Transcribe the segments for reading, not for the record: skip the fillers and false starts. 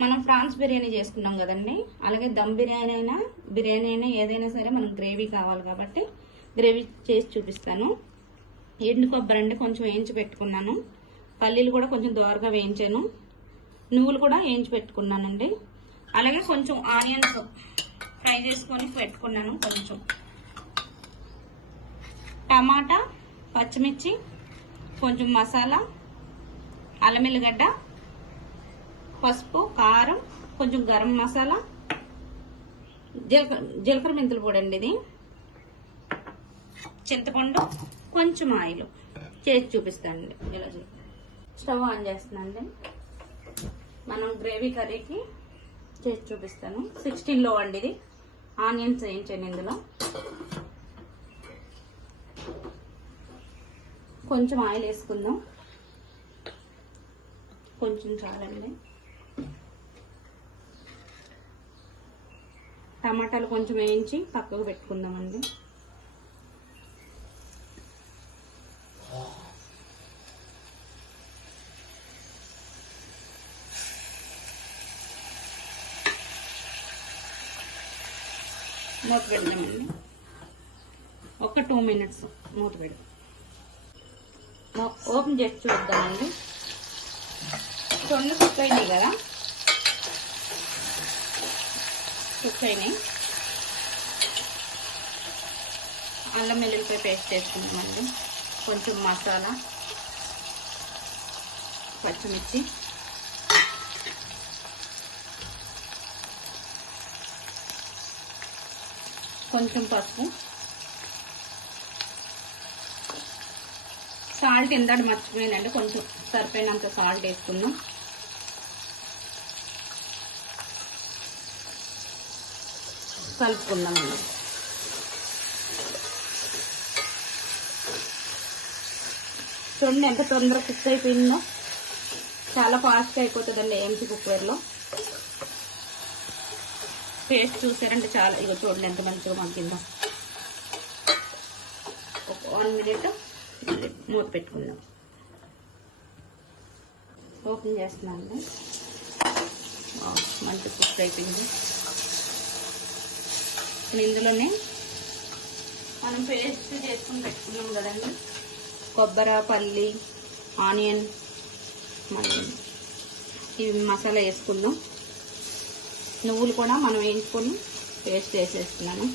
మనం ఫ్రాన్స్ బిర్యానీ చేసుకున్నాం కదండి, అలాగే దమ్ బిర్యానీ అయినా ఏదైనా సరే మనకు గ్రేవీ కావాలి కాబట్టి గ్రేవీ చేసి చూపిస్తాను. ఎండు కొబ్బరి అండి కొంచెం వేయించి పెట్టుకున్నాను, పల్లీలు కూడా కొంచెం దోరగా వేయించాను, నువ్వులు కూడా వేయించి పెట్టుకున్నానండి. అలాగే కొంచెం ఆనియన్స్ ఫ్రై చేసుకొని పెట్టుకున్నాను, కొంచెం టమాటా, పచ్చిమిర్చి, కొంచెం మసాలా, అల్లం ఎల్లిగడ్డ, పసుపు, కారం, కొంచెం గరం మసాలా, జీలకర్ర మెంతుల పొడి అండి ఇది, చింతపండు, కొంచెం ఆయిల్ చేసి చూపిస్తానండి. ఇలా స్టవ్ ఆన్ చేస్తున్నానండి. మనం గ్రేవీ కర్రీకి చేసి చూపిస్తాను. 16లో అండి ఇది. ఆనియన్స్ వేయించాను ఇందులో. కొంచెం ఆయిల్ వేసుకుందాం, కొంచెం చాలండి. టమాటాలు కొంచెం వేయించి పక్కకు పెట్టుకుందామండి. మూత పెడదామండి, ఒక 2 మినిట్స్ మూత పెడదాం. ఓపెన్ చేసి చూద్దామండి. చూడండి, కుక్ అయినాయి కదా, కుక్ అయినాయి. అల్లం వెల్లుల్లిపాయ పేస్ట్ వేసుకుందామండి, కొంచెం మసాలా, పచ్చిమిర్చి, కొంచెం పసుపు, సాల్ట్ ఇందాక మర్చిపోయానండి, కొంచెం సరిపోయినంత సాల్ట్ వేసుకుందాం. కలుపుకుందామండి. చూడండి ఎంత తొందరగా కుక్ అయిపోయిందో, చాలా ఫాస్ట్గా అయిపోతుందండి ఏంటి కుక్కర్లో. పేస్ట్ చూసారంటే చాలా, ఇక చూడండి ఎంత మంచిగా మగ్గిందో. ఒక 1 మినిట్ మూత పెట్టుకుందాం. ఓపెన్ చేస్తున్నాను, మంచి కుక్ అయిపోయింది. ఇందులోనే మనం పేస్ట్ చేసుకుని పెట్టుకున్నాం కదండి, కొబ్బరి, పల్లి, ఆనియన్, మళ్ళీ ఇవి మసాలా వేసుకుందాం. నువ్వులు కూడా మనం వేయించుకొని పేస్ట్ వేసేస్తున్నాను.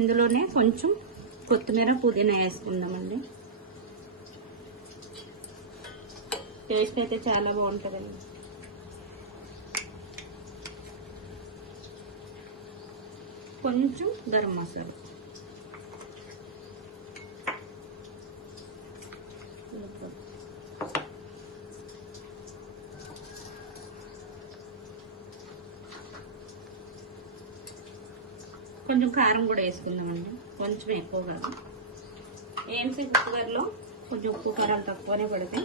ఇందులోనే కొంచెం కొత్తిమీర, పుదీనా వేసుకుందామండి. టేస్ట్ అయితే చాలా బాగుంటుందండి. కొంచెం గరం మసాలా, కొంచెం కారం కూడా వేసుకుందామండి, కొంచెం ఎక్కువ కాదు. ఏంసి కుక్కర్లో కొంచెం ఉప్పు కారం తక్కువనే పడితే.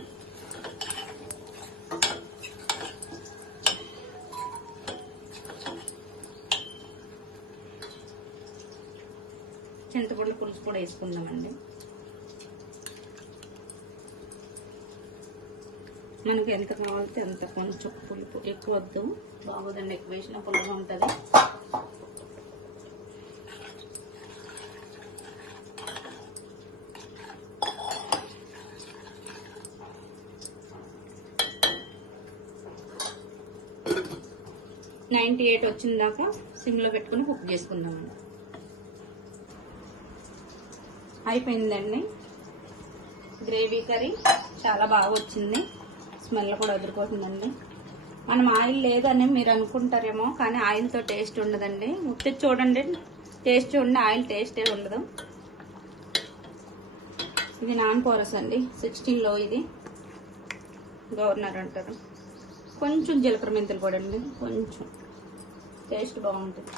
చింతపండు పులుసు కూడా వేసుకుందామండి. మనకి ఎంత కావాలితే అంత, కొంచెం పులుపు ఎక్కువ వద్దు, బాగోదండి, ఎక్కువ వేసిన పులుగా ఉంటుంది. నైంటీ 98 వచ్చిందాకా సిమ్లో పెట్టుకుని కుక్ చేసుకుందామండి. అయిపోయిందండి గ్రేవీ కర్రీ, చాలా బాగా వచ్చింది, స్మెల్ కూడా ఎదురుపోతుందండి. మనం ఆయిల్ లేదని మీరు అనుకుంటారేమో, కానీ ఆయిల్తో టేస్ట్ ఉండదండి. ఉత్తి చూడండి, టేస్ట్ చూడండి, ఆయిల్ టేస్టే ఉండదు. ఇది నాన్ పోరస్ అండి, 16లో ఇది గవర్నర్ అంటారు. కొంచెం జీలకర్ర మెంతులు పొడి అండి, కొంచెం టేస్ట్ బాగుంటుంది.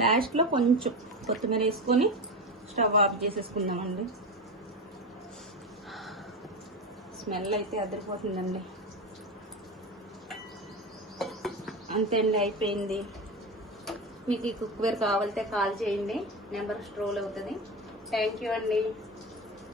లాస్ట్లో కొంచెం కొత్తిమీర వేసుకొని స్టవ్ ఆఫ్ చేసేసుకుందామండి. స్మెల్ అయితే అదిరిపోతుందండి. అంతే అండి, అయిపోయింది. మీకు ఈ కుక్వేర్ కావాలితే కాల్ చేయండి, నెంబర్ స్క్రోల్ అవుతుంది. థ్యాంక్ యూ అండి.